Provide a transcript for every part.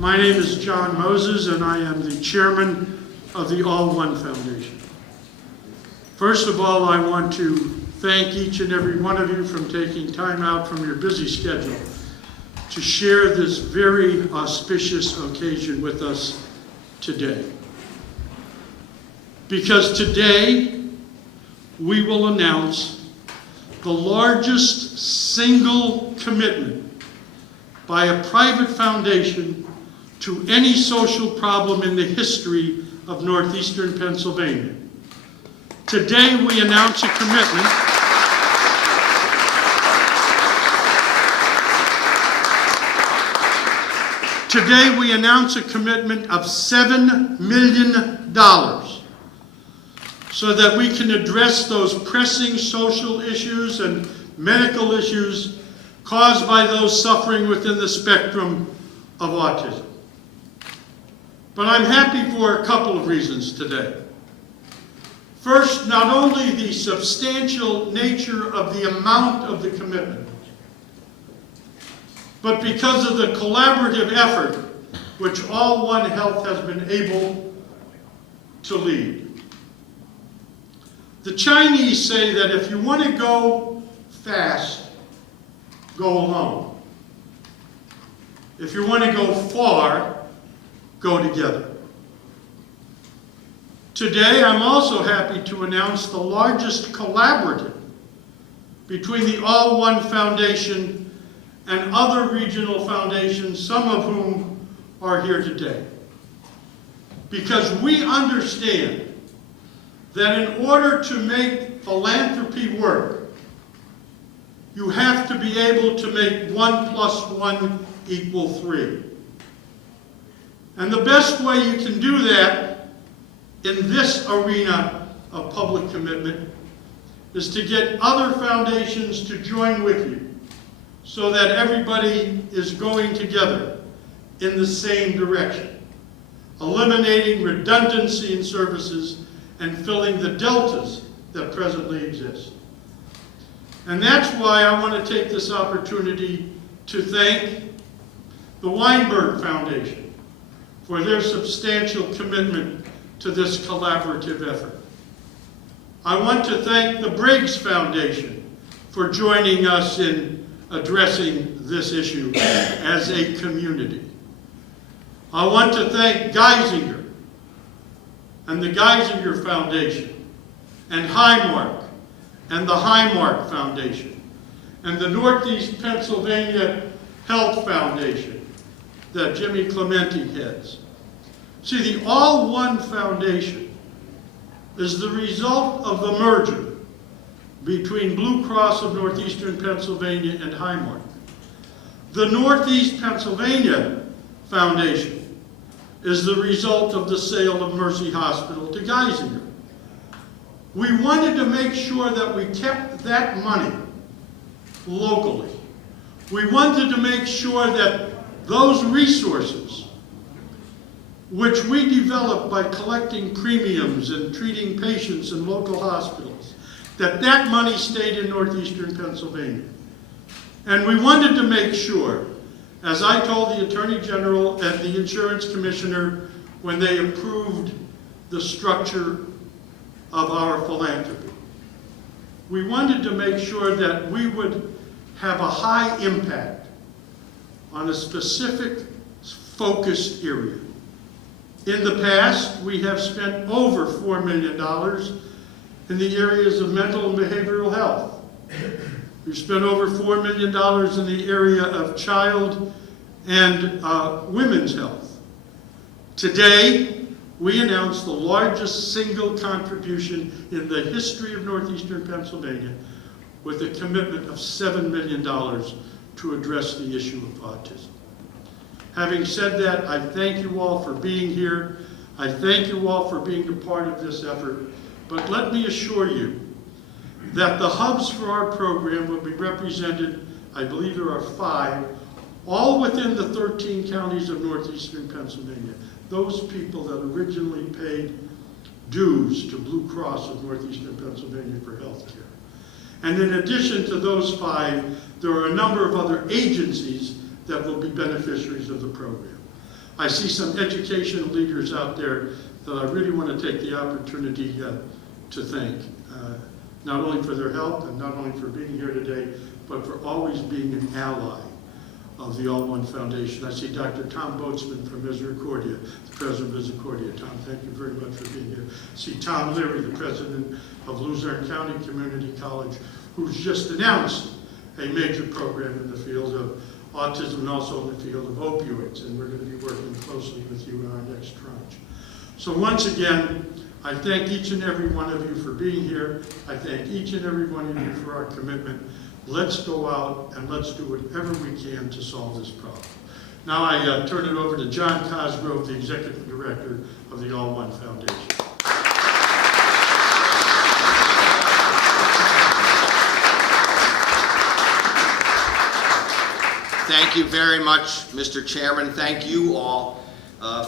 My name is John Moses, and I am the chairman of the AllOne Foundation. First of all, I want to thank each and every one of you for taking time out from your busy schedule to share this very auspicious occasion with us today. Because today we will announce the largest single commitment by a private foundation to any social problem in the history of Northeastern Pennsylvania. Today we announce a commitment of $7 million so that we can address those pressing social issues and medical issues caused by those suffering within the spectrum of autism. But I'm happy for a couple of reasons today. First, not only the substantial nature of the amount of the commitment, but because of the collaborative effort which AllOne Health has been able to lead. The Chinese say that if you want to go fast, go alone. If you want to go far, go together. Today, I'm also happy to announce the largest collaborative between the AllOne Foundation and other regional foundations, some of whom are here today. Because we understand that in order to make philanthropy work, you have to be able to make 1 + 1 = 3. And the best way you can do that in this arena of public commitment is to get other foundations to join with you so that everybody is going together in the same direction, eliminating redundancy in services and filling the deltas that presently exist. And that's why I want to take this opportunity to thank the Weinberg Foundation for their substantial commitment to this collaborative effort. I want to thank the Briggs Foundation for joining us in addressing this issue as a community. I want to thank Geisinger and the Geisinger Foundation and Highmark and the Highmark Foundation and the Northeast Pennsylvania Health Foundation that Jimmy Clementi heads. See, the AllOne Foundation is the result of the merger between Blue Cross of Northeastern Pennsylvania and Highmark. The Northeast Pennsylvania Foundation is the result of the sale of Mercy Hospital to Geisinger. We wanted to make sure that we kept that money locally. We wanted to make sure that those resources, which we developed by collecting premiums and treating patients in local hospitals, that money stayed in Northeastern Pennsylvania. And we wanted to make sure, as I told the Attorney General and the Insurance Commissioner when they approved the structure of our philanthropy, we wanted to make sure that we would have a high impact on a specific focused area. In the past, we have spent over $4 million in the areas of mental and behavioral health. We've spent over $4 million in the area of child and women's health. Today, we announced the largest single contribution in the history of Northeastern Pennsylvania with a commitment of $7 million to address the issue of autism. Having said that, I thank you all for being here. I thank you all for being a part of this effort. But let me assure you that the hubs for our program will be represented, I believe there are 5, all within the 13 counties of Northeastern Pennsylvania. Those people that originally paid dues to Blue Cross of Northeastern Pennsylvania for health care. And in addition to those 5, there are a number of other agencies that will be beneficiaries of the program. I see some educational leaders out there that I really want to take the opportunity to thank, not only for their help and not only for being here today, but for always being an ally of the AllOne Foundation. I see Dr. Tom Boatsman from Misericordia, the president of Misericordia. Tom, thank you very much for being here. I see Tom Leary, the president of Luzerne County Community College, who's just announced a major program in the field of autism and also in the field of opioids, and we're going to be working closely with you in our next tranche. So once again, I thank each and every one of you for being here. I thank each and every one of you for our commitment. Let's go out and let's do whatever we can to solve this problem. Now I turn it over to John Cosgrove, the Executive Director of the AllOne Foundation. Thank you very much, Mr. Chairman. Thank you all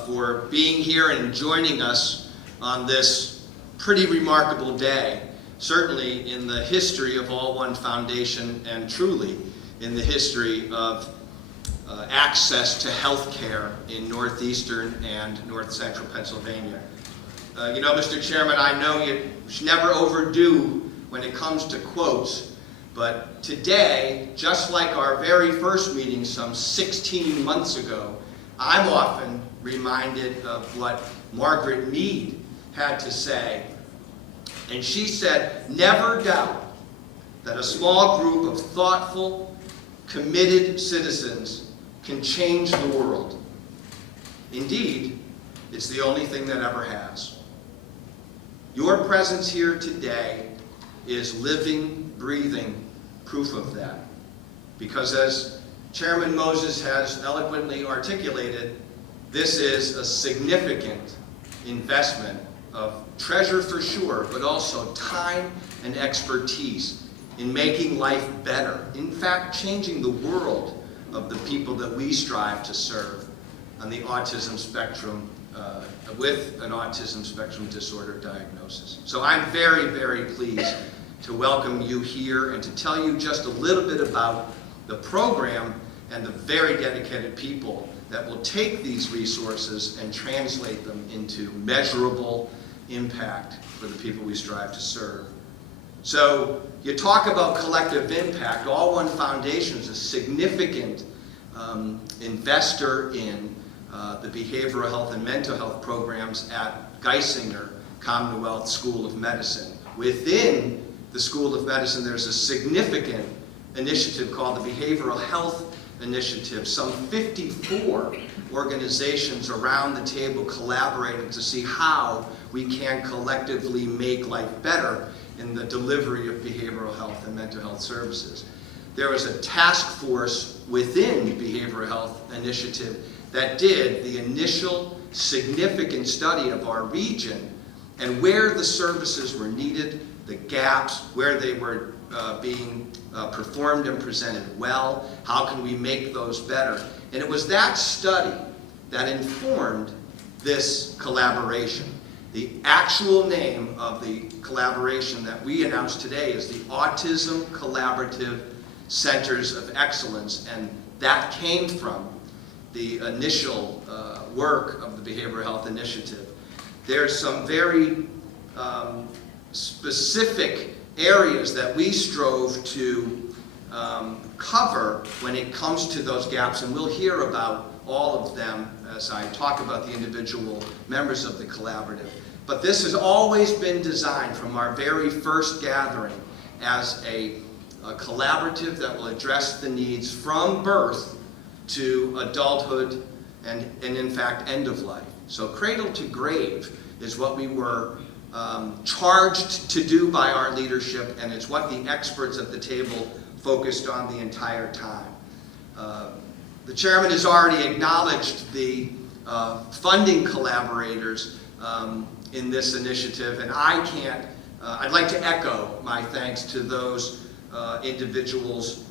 for being here and joining us on this pretty remarkable day, certainly in the history of AllOne Foundation and truly in the history of access to health care in Northeastern and North Central Pennsylvania. You know, Mr. Chairman, I know you should never overdo when it comes to quotes, but today, just like our very first meeting some 16 months ago, I'm often reminded of what Margaret Mead had to say. And she said, "Never doubt that a small group of thoughtful, committed citizens can change the world. Indeed, it's the only thing that ever has." Your presence here today is living, breathing proof of that. Because as Chairman Moses has eloquently articulated, this is a significant investment of treasure for sure, but also time and expertise in making life better. In fact, changing the world of the people that we strive to serve on the autism spectrum, with an autism spectrum disorder diagnosis. So I'm very, very pleased to welcome you here and to tell you just a little bit about the program and the very dedicated people that will take these resources and translate them into measurable impact for the people we strive to serve. So you talk about collective impact. AllOne Foundation is a significant investor in the behavioral health and mental health programs at Geisinger Commonwealth School of Medicine. Within the School of Medicine, there's a significant initiative called the Behavioral Health Initiative. Some 54 organizations around the table collaborating to see how we can collectively make life better in the delivery of behavioral health and mental health services. There was a task force within the Behavioral Health Initiative that did the initial significant study of our region and where the services were needed, the gaps, where they were being performed and presented well, how can we make those better. And it was that study that informed this collaboration. The actual name of the collaboration that we announced today is the Autism Collaborative Centers of Excellence, and that came from the initial work of the Behavioral Health Initiative. There's some very specific areas that we strove to cover when it comes to those gaps, and we'll hear about all of them as I talk about the individual members of the collaborative. But this has always been designed from our very first gathering as a collaborative that will address the needs from birth to adulthood and in fact end of life. So cradle to grave is what we were charged to do by our leadership, and it's what the experts at the table focused on the entire time. The chairman has already acknowledged the funding collaborators in this initiative, and I'd like to echo my thanks to those individuals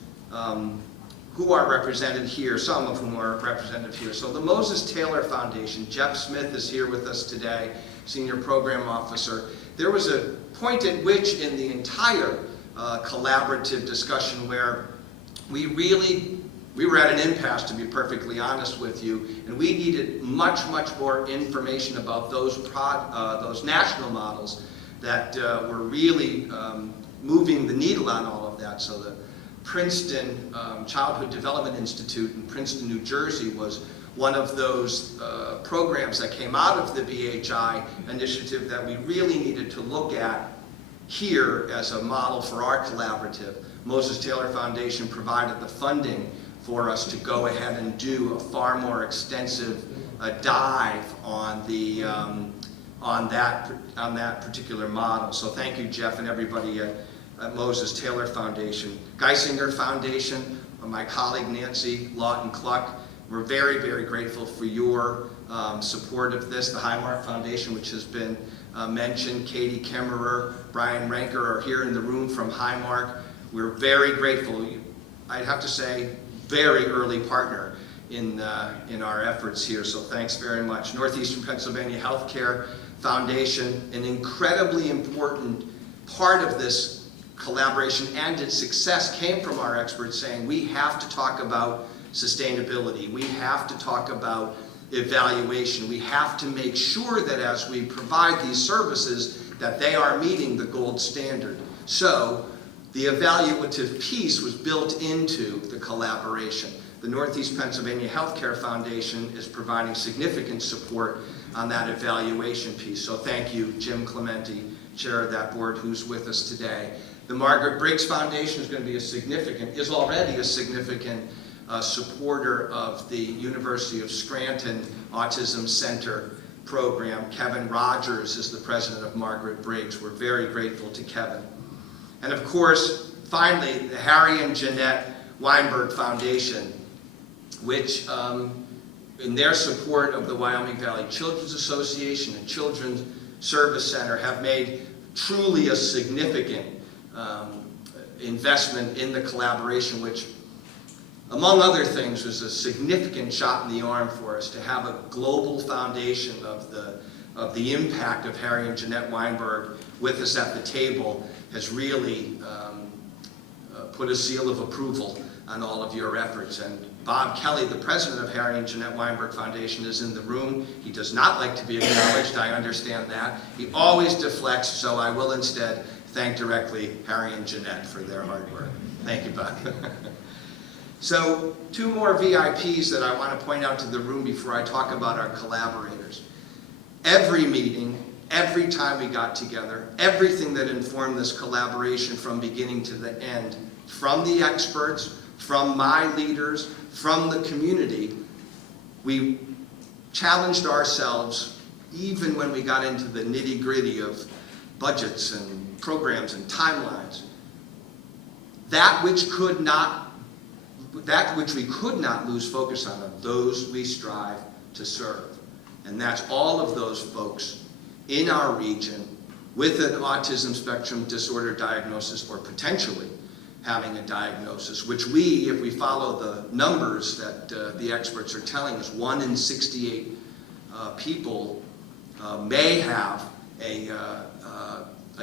who are represented here, some of whom are represented here. So the Moses Taylor Foundation, Jeff Smith is here with us today, Senior Program Officer. There was a point at which in the entire collaborative discussion where we really we were at an impasse, to be perfectly honest with you, and we needed much, much more information about those national models that were really moving the needle on all of that. So the Princeton Childhood Development Institute in Princeton, New Jersey was one of those programs that came out of the BHI initiative that we really needed to look at here as a model for our collaborative. Moses Taylor Foundation provided the funding for us to go ahead and do a far more extensive dive on the on that particular model. So thank you, Jeff, and everybody at Moses Taylor Foundation. Geisinger Foundation, my colleague Nancy Lawton-Cluck, we're very, very grateful for your support of this. The Highmark Foundation, which has been mentioned, Katie Kemmerer, Brian Ranker are here in the room from Highmark. We're very grateful. I'd have to say, very early partner in our efforts here, so thanks very much. Northeastern Pennsylvania Healthcare Foundation, an incredibly important part of this collaboration and its success came from our experts saying we have to talk about sustainability, we have to talk about evaluation, we have to make sure that as we provide these services that they are meeting the gold standard. So the evaluative piece was built into the collaboration. The Northeast Pennsylvania Healthcare Foundation is providing significant support on that evaluation piece. So thank you, Jim Clementi, chair of that board, who's with us today. The Margaret Briggs Foundation is going to be is already a significant supporter of the University of Scranton Autism Center program. Kevin Rogers is the president of Margaret Briggs. We're very grateful to Kevin. And of course, finally, the Harry and Jeanette Weinberg Foundation, which in their support of the Wyoming Valley Children's Association and Children's Service Center have made truly a significant investment in the collaboration, which among other things was a significant shot in the arm for us to have a global foundation of the impact of Harry and Jeanette Weinberg with us at the table has really put a seal of approval on all of your efforts. And Bob Kelly, the president of Harry and Jeanette Weinberg Foundation, is in the room. He does not like to be acknowledged, I understand that. He always deflects, so I will instead thank directly Harry and Jeanette for their hard work. Thank you, Bob. So, two more VIPs that I want to point out to the room before I talk about our collaborators. Every meeting, every time we got together, everything that informed this collaboration from beginning to the end, from the experts, from my leaders, from the community, we challenged ourselves even when we got into the nitty-gritty of budgets and programs and timelines. That which we could not lose focus on are those we strive to serve. And that's all of those folks in our region with an autism spectrum disorder diagnosis or potentially having a diagnosis, which we, if we follow the numbers that the experts are telling us, 1 in 68 people may have a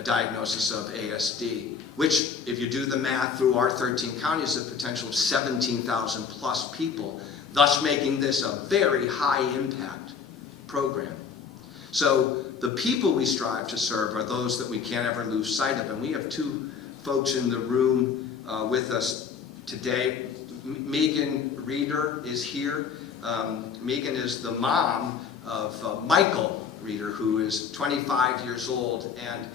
diagnosis of ASD, which, if you do the math through our 13 counties, a potential of 17,000 plus people, thus making this a very high impact program. So the people we strive to serve are those that we can't ever lose sight of, and we have two folks in the room with us today. Megan Reeder is here. Megan is the mom of Michael Reeder, who is 25 years old and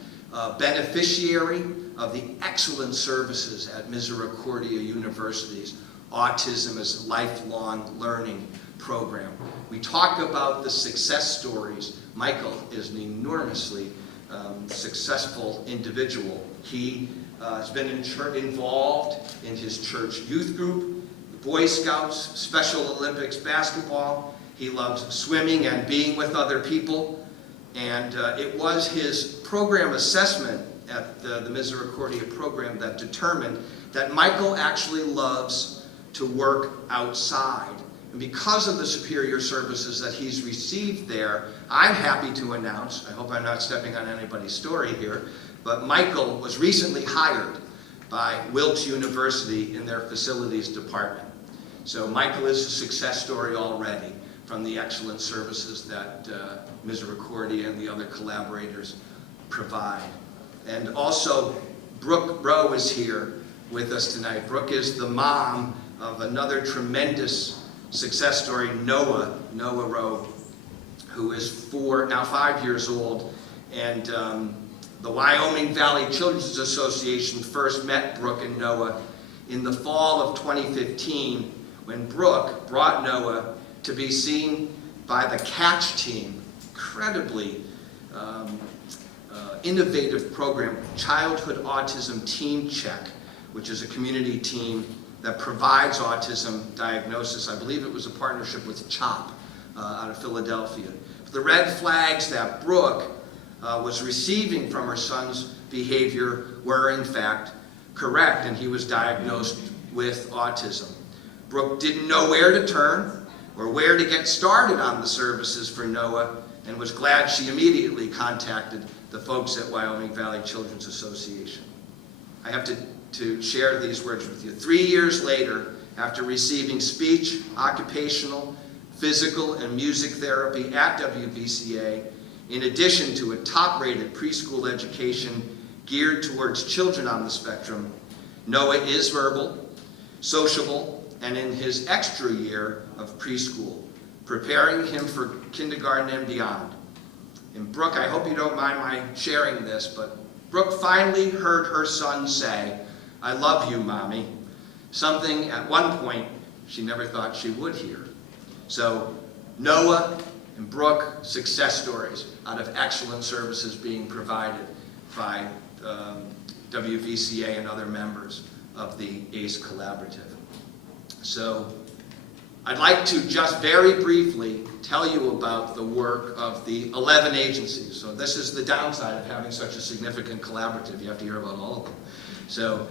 beneficiary of the excellent services at Misericordia University's Autism as Lifelong Learning program. We talk about the success stories. Michael is an enormously successful individual. He has been involved in his church youth group, the Boy Scouts, Special Olympics basketball. He loves swimming and being with other people. And it was his program assessment at the Misericordia program that determined that Michael actually loves to work outside. And because of the superior services that he's received there, I'm happy to announce, I hope I'm not stepping on anybody's story here, but Michael was recently hired by Wilkes University in their facilities department. So Michael is a success story already from the excellent services that Misericordia and the other collaborators provide. And also, Brooke Rowe is here with us tonight. Brooke is the mom of another tremendous success story, Noah Rowe, who is now 5 years old. And the Wyoming Valley Children's Association first met Brooke and Noah in the fall of 2015 when Brooke brought Noah to be seen by the Catch team, incredibly innovative program, Childhood Autism Team Check, which is a community team that provides autism diagnosis. I believe it was a partnership with CHOP out of Philadelphia. The red flags that Brooke was receiving from her son's behavior were in fact correct, and he was diagnosed with autism. Brooke didn't know where to turn or where to get started on the services for Noah, and was glad she immediately contacted the folks at Wyoming Valley Children's Association. I have to share these words with you. 3 years later, after receiving speech, occupational, physical, and music therapy at WVCA, in addition to a top-rated preschool education geared towards children on the spectrum, Noah is verbal, sociable, and in his extra year of preschool, preparing him for kindergarten and beyond. And Brooke, I hope you don't mind my sharing this, but Brooke finally heard her son say, "I love you, Mommy," something at one point she never thought she would hear. So Noah and Brooke, success stories out of excellent services being provided by WVCA and other members of the ACE Collaborative. So I'd like to just very briefly tell you about the work of the 11 agencies. So this is the downside of having such a significant collaborative. You have to hear about all of them. So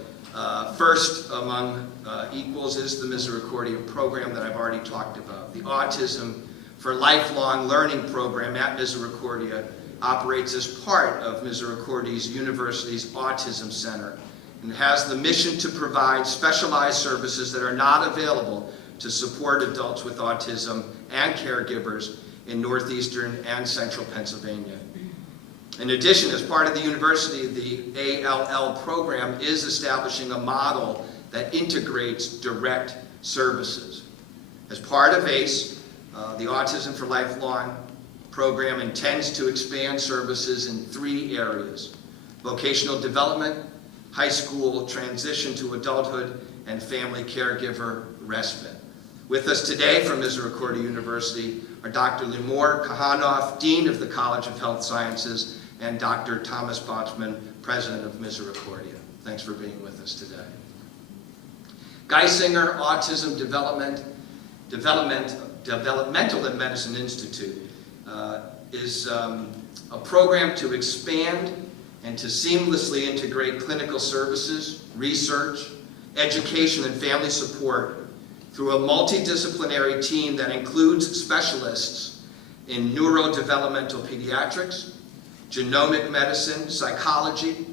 first among equals is the Misericordia program that I've already talked about. The Autism for Lifelong Learning program at Misericordia operates as part of Misericordia's University's Autism Center and has the mission to provide specialized services that are not available to support adults with autism and caregivers in Northeastern and Central Pennsylvania. In addition, as part of the university, the ALL program is establishing a model that integrates direct services. As part of ACE, the Autism for Lifelong program intends to expand services in 3 areas: vocational development, high school transition to adulthood, and family caregiver respite. With us today from Misericordia University are Dr. Limor Kahanoff, Dean of the College of Health Sciences, and Dr. Thomas Botsman, President of Misericordia. Thanks for being with us today. Geisinger Autism Developmental and Medicine Institute is a program to expand and to seamlessly integrate clinical services, research, education, and family support through a multidisciplinary team that includes specialists in neurodevelopmental pediatrics, genomic medicine, psychology,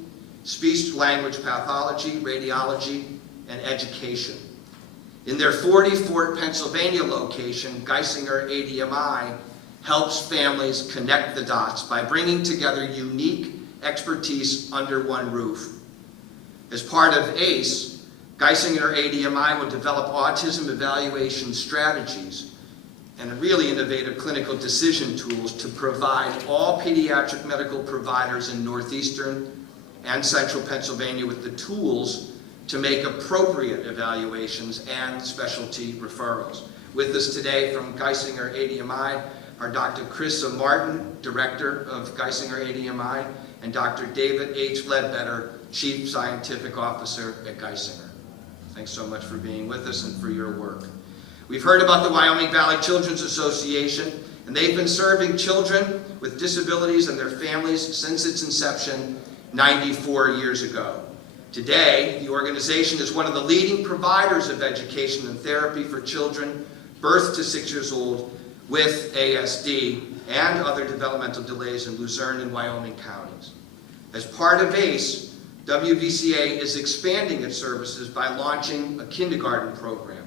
speech-language pathology, radiology, and education. In their 40 Fort, Pennsylvania location, Geisinger ADMI helps families connect the dots by bringing together unique expertise under one roof. As part of ACE, Geisinger ADMI will develop autism evaluation strategies and really innovative clinical decision tools to provide all pediatric medical providers in Northeastern and Central Pennsylvania with the tools to make appropriate evaluations and specialty referrals. With us today from Geisinger ADMI are Dr. Krista Martin, Director of Geisinger ADMI, and Dr. David H. Ledbetter, Chief Scientific Officer at Geisinger. Thanks so much for being with us and for your work. We've heard about the Wyoming Valley Children's Association, and they've been serving children with disabilities and their families since its inception 94 years ago. Today, the organization is one of the leading providers of education and therapy for children birth to 6 years old with ASD and other developmental delays in Luzerne and Wyoming counties. As part of ACE, WVCA is expanding its services by launching a kindergarten program.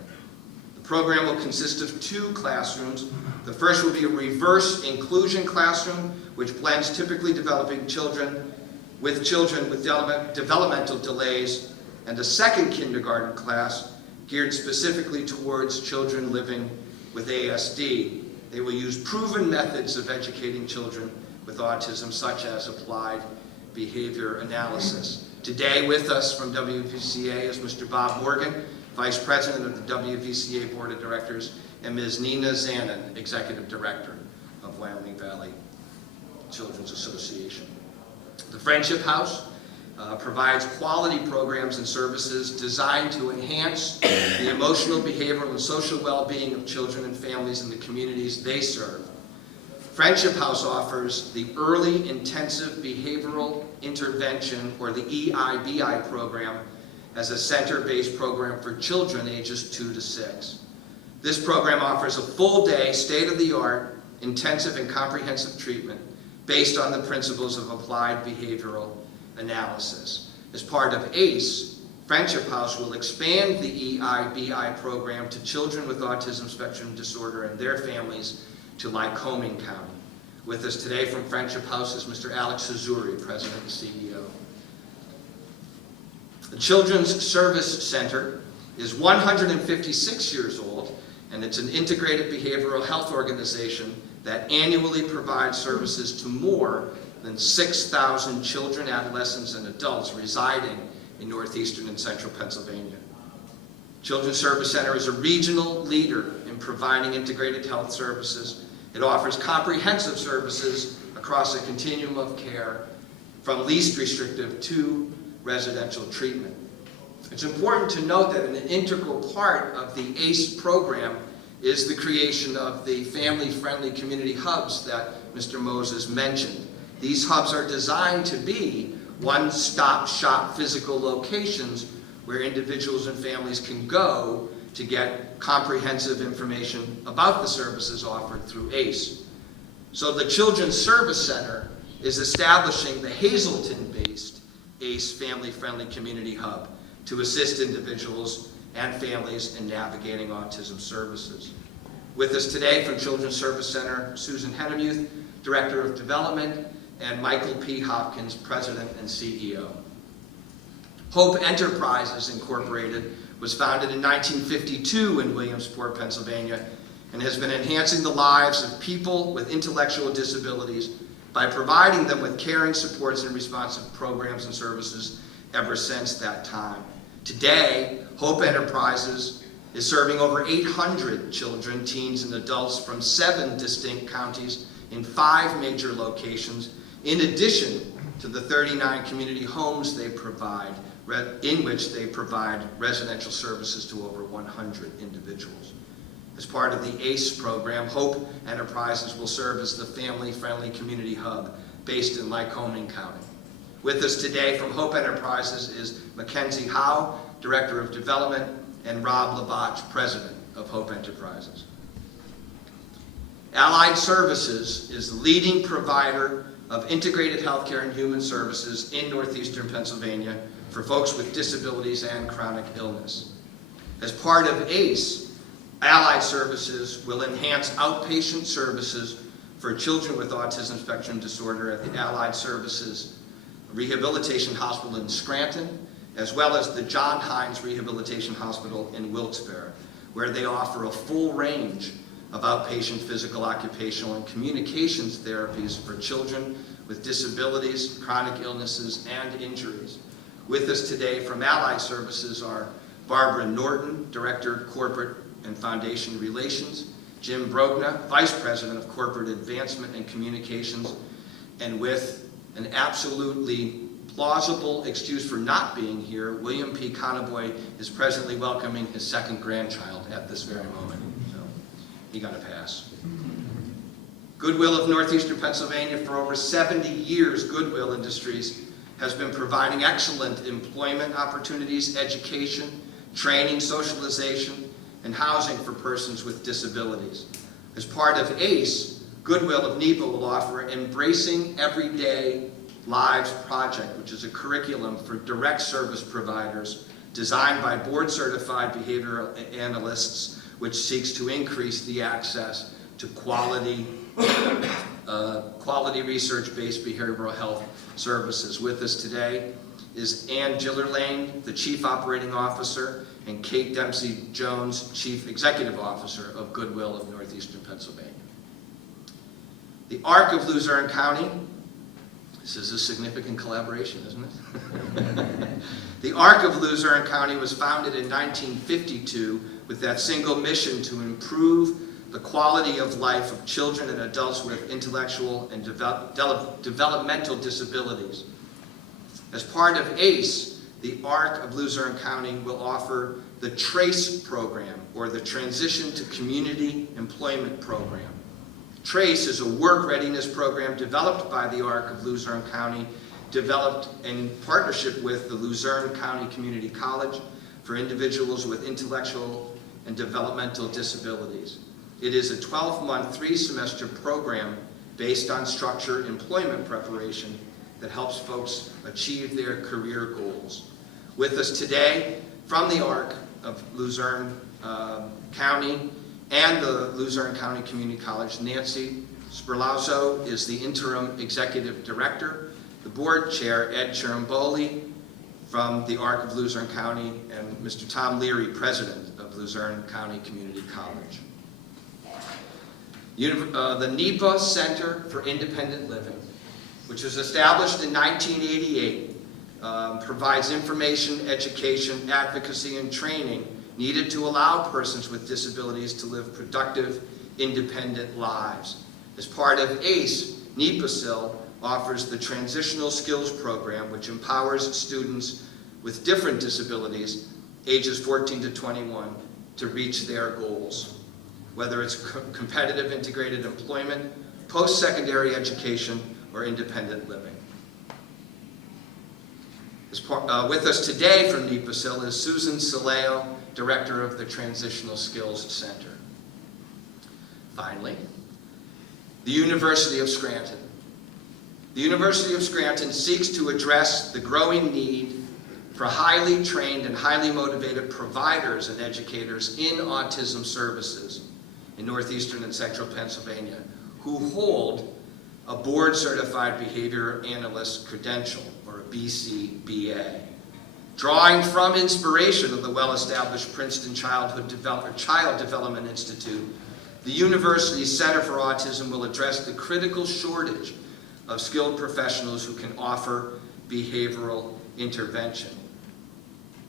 The The program will consist of 2 classrooms. The first will be a reverse inclusion classroom, which blends typically developing children with developmental delays, and a second kindergarten class geared specifically towards children living with ASD. They will use proven methods of educating children with autism, such as applied behavior analysis. Today with us from WVCA is Mr. Bob Morgan, Vice President of the WVCA Board of Directors, and Ms. Nina Zanin, Executive Director of Wyoming Valley Children's Association. The Friendship House provides quality programs and services designed to enhance the emotional, behavioral, and social well-being of children and families in the communities they serve. Friendship House offers the Early Intensive Behavioral Intervention, or the EIBI program, as a center-based program for children ages 2 to 6. This program offers a full-day, state-of-the-art, intensive and comprehensive treatment based on the principles of applied behavioral analysis. As part of ACE, Friendship House will expand the EIBI program to children with Autism Spectrum Disorder and their families to Lycoming County. With us today from Friendship House is Mr. Alex Hazuri, President and CEO. The Children's Service Center is 156 years old, and it's an integrated behavioral health organization that annually provides services to more than 6,000 children, adolescents, and adults residing in Northeastern and Central Pennsylvania. Children's Service Center is a regional leader in providing integrated health services. It offers comprehensive services across a continuum of care, from least restrictive to residential treatment. It's important to note that an integral part of the ACE program is the creation of the family-friendly community hubs that Mr. Moses mentioned. These hubs are designed to be one-stop shop physical locations where individuals and families can go to get comprehensive information about the services offered through ACE. So the Children's Service Center is establishing the Hazleton-based ACE Family-Friendly Community Hub to assist individuals and families in navigating autism services. With us today from Children's Service Center, Susan Hennemuth, Director of Development, and Michael P. Hopkins, President and CEO. Hope Enterprises Incorporated was founded in 1952 in Williamsport, Pennsylvania, and has been enhancing the lives of people with intellectual disabilities by providing them with caring, supports, and responsive programs and services ever since that time. Today, Hope Enterprises is serving over 800 children, teens, and adults from 7 distinct counties in 5 major locations, in addition to the 39 community homes they provide, in which they provide residential services to over 100 individuals. As part of the ACE program, Hope Enterprises will serve as the family-friendly community hub based in Lycoming County. With us today from Hope Enterprises is Mackenzie Howe, Director of Development, and Rob Labatch, President of Hope Enterprises. Allied Services is the leading provider of integrated healthcare and human services in Northeastern Pennsylvania for folks with disabilities and chronic illness. As part of ACE, Allied Services will enhance outpatient services for children with Autism Spectrum Disorder at the Allied Services Rehabilitation Hospital in Scranton, as well as the John Hines Rehabilitation Hospital in Wilkes-Barre, where they offer a full range of outpatient physical, occupational, and communications therapies for children with disabilities, chronic illnesses, and injuries. With us today from Allied Services are Barbara Norton, Director of Corporate and Foundation Relations, Jim Brogna, Vice President of Corporate Advancement and Communications, and with an absolutely plausible excuse for not being here, William P. Conaboy is presently welcoming his 2nd grandchild at this very moment. So he got a pass. Goodwill of Northeastern Pennsylvania, for over 70 years, Goodwill Industries has been providing excellent employment opportunities, education, training, socialization, and housing for persons with disabilities. As part of ACE, Goodwill of Nepa will offer Embracing Everyday Lives Project, which is a curriculum for direct service providers designed by board-certified behavioral analysts which seeks to increase the access to quality research-based behavioral health services. With us today is Ann Gillerlane, the Chief Operating Officer, and Kate Dempsey-Jones, Chief Executive Officer of Goodwill of Northeastern Pennsylvania. The ARC of Luzerne County, this is a significant collaboration, isn't it? The ARC of Luzerne County was founded in 1952 with that single mission to improve the quality of life of children and adults with intellectual and developmental disabilities. As part of ACE, the ARC of Luzerne County will offer the TRACE program, or the Transition to Community Employment Program. TRACE is a work readiness program developed by the ARC of Luzerne County, developed in partnership with the Luzerne County Community College for individuals with intellectual and developmental disabilities. It is a 12-month, 3-semester program based on structured employment preparation that helps folks achieve their career goals. With us today from the ARC of Luzerne County and the Luzerne County Community College, Nancy Sperlazzo is the Interim Executive Director, the Board Chair, Ed Chirimboli from the ARC of Luzerne County, and Mr. Tom Leary, President of Luzerne County Community College. The Nepa Center for Independent Living, which was established in 1988, provides information, education, advocacy, and training needed to allow persons with disabilities to live productive, independent lives. As part of ACE, NEPA-SIL offers the Transitional Skills Program, which empowers students with different disabilities, ages 14 to 21, to reach their goals, whether it's competitive integrated employment, post-secondary education, or independent living. With us today from NEPA-SIL is Susan Saleo, Director of the Transitional Skills Center. Finally, the University of Scranton. The University of Scranton seeks to address the growing need for highly trained and highly motivated providers and educators in autism services in Northeastern and Central Pennsylvania who hold a board-certified behavior analyst credential, or a BCBA. Drawing from inspiration of the well-established Princeton Child Development Institute, the university's Center for Autism will address the critical shortage of skilled professionals who can offer behavioral intervention.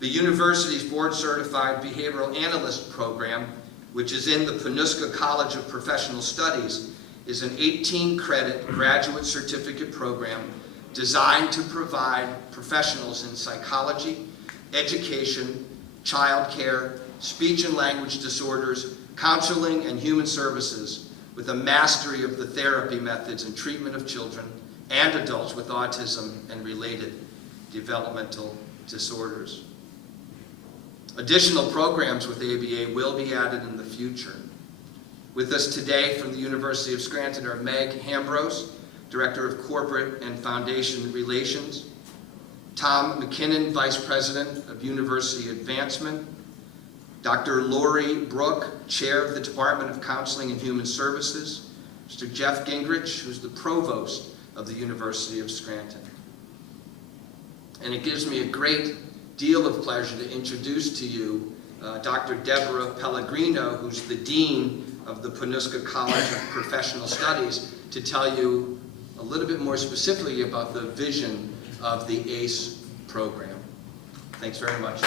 The university's board-certified behavioral analyst program, which is in the Panuska College of Professional Studies, is an 18-credit graduate certificate program designed to provide professionals in psychology, education, child care, speech and language disorders, counseling, and human services with a mastery of the therapy methods and treatment of children and adults with autism and related developmental disorders. Additional programs with ABA will be added in the future. With us today from the University of Scranton are Meg Hambros, Director of Corporate and Foundation Relations, Tom McKinnon, Vice President of University Advancement, Dr. Lori Brook, Chair of the Department of Counseling and Human Services, Mr. Jeff Gingrich, who's the Provost of the University of Scranton. And it gives me a great deal of pleasure to introduce to you Dr. Deborah Pellegrino, who's the Dean of the Panuska College of Professional Studies, to tell you a little bit more specifically about the vision of the ACE program. Thanks very much.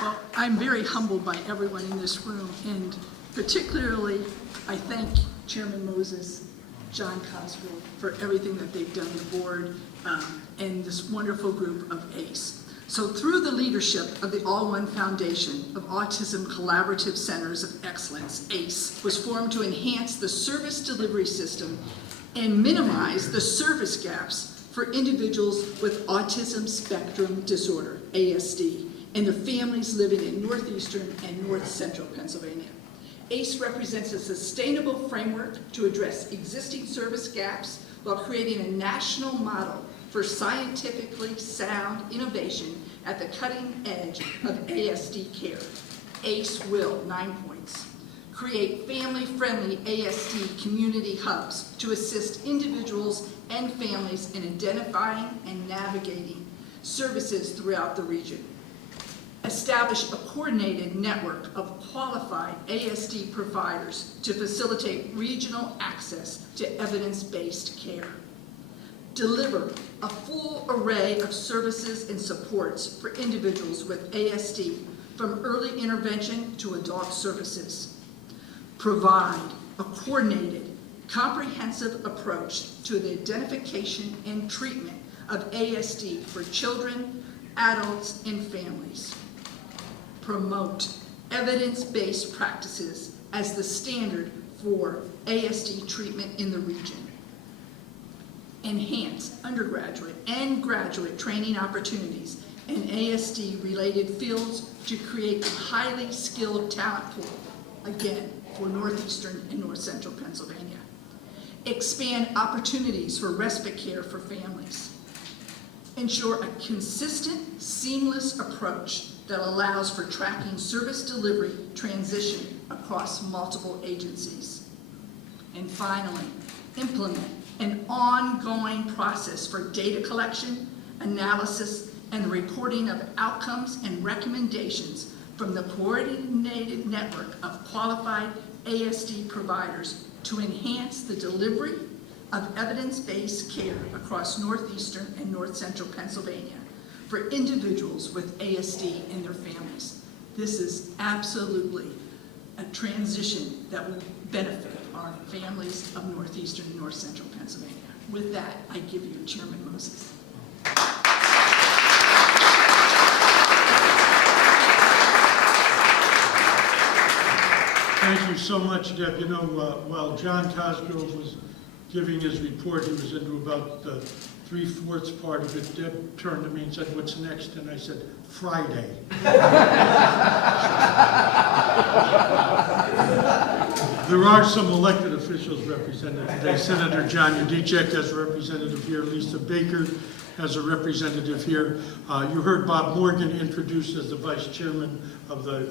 Well, I'm very humbled by everyone in this room, and particularly I thank Chairman Moses, John Cosgrove, for everything that they've done, the board, and this wonderful group of ACE. So through the leadership of the AllOne Foundation of Autism Collaborative Centers of Excellence, ACE was formed to enhance the service delivery system and minimize the service gaps for individuals with Autism Spectrum Disorder, ASD, and their families living in Northeastern and North Central Pennsylvania. ACE represents a sustainable framework to address existing service gaps while creating a national model for scientifically sound innovation at the cutting edge of ASD care. ACE will, 9 points. Create family-friendly ASD community hubs to assist individuals and families in identifying and navigating services throughout the region. Establish a coordinated network of qualified ASD providers to facilitate regional access to evidence-based care. Deliver a full array of services and supports for individuals with ASD, from early intervention to adult services. Provide a coordinated, comprehensive approach to the identification and treatment of ASD for children, adults, and families. Promote evidence-based practices as the standard for ASD treatment in the region. Enhance undergraduate and graduate training opportunities in ASD-related fields to create a highly skilled talent pool, again, for Northeastern and North Central Pennsylvania. Expand opportunities for respite care for families. Ensure a consistent, seamless approach that allows for tracking service delivery transition across multiple agencies. And finally, implement an ongoing process for data collection, analysis, and reporting of outcomes and recommendations from the coordinated network of qualified ASD providers to enhance the delivery of evidence-based care across Northeastern and North Central Pennsylvania for individuals with ASD and their families. This is absolutely a transition that will benefit our families of Northeastern and North Central Pennsylvania. With that, I give you Chairman Moses. Thank you so much, Deb. You know, while John Cosgrove was giving his report, he was into about 3/4 part of it. Deb turned to me and said, "What's next?" And I said, "Friday." There are some elected officials represented today. Senator John Udicek has a representative here. Lisa Baker has a representative here. You heard Bob Morgan introduced as the vice chairman of the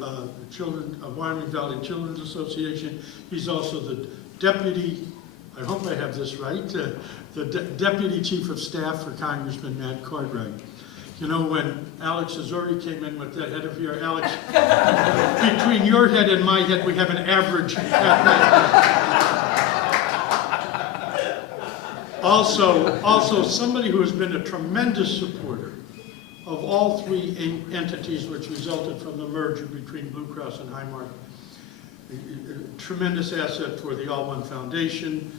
Wyoming Valley Children's Association. He's also the deputy, I hope I have this right, the deputy chief of staff for Congressman Matt Cartwright. You know, when Alex Azori came in with that head of hair, Alex, between your head and my head, we have an average. Also, somebody who has been a tremendous supporter of all three entities which resulted from the merger between Blue Cross and Highmark. A tremendous asset for the AllOne Foundation,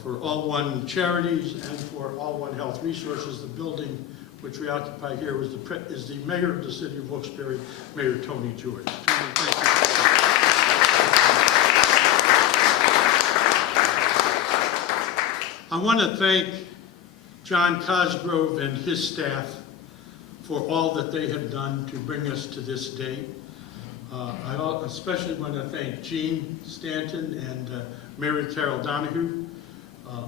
for AllOne Charities, and for AllOne Health Resources. The building which we occupy here is the mayor of the city of Wilkes-Barre, Mayor Tony George. Tony, thank you. I want to thank John Cosgrove and his staff for all that they have done to bring us to this day. I especially want to thank Jean Stanton and Mary Carol Donahue,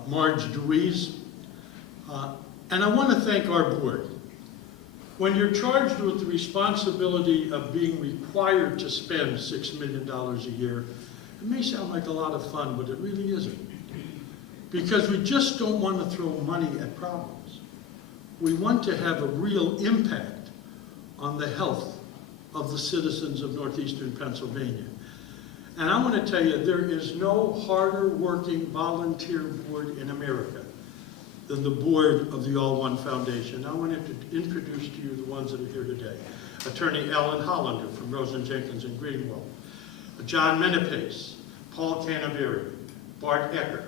Marge DeWeese, and I want to thank our board. When you're charged with the responsibility of being required to spend $6 million a year, it may sound like a lot of fun, but it really isn't. Because we just don't want to throw money at problems. We want to have a real impact on the health of the citizens of Northeastern Pennsylvania. And I want to tell you, there is no harder working volunteer board in America than the board of the AllOne Foundation. I want to introduce to you the ones that are here today. Attorney Alan Hollander from Rosen Jenkins and Greenwell, John Menepace, Paul Canaveri, Bart Ecker,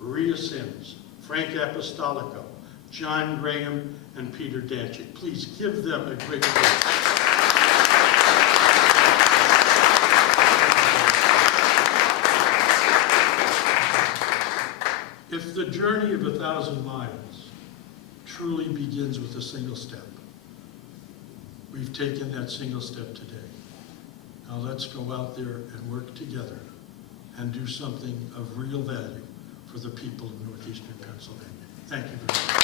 Maria Sims, Frank Apostolico, John Graham, and Peter Danchik. Please give them a great applause. If the journey of 1,000 miles truly begins with a single step, we've taken that single step today. Now let's go out there and work together and do something of real value for the people of Northeastern Pennsylvania. Thank you very much.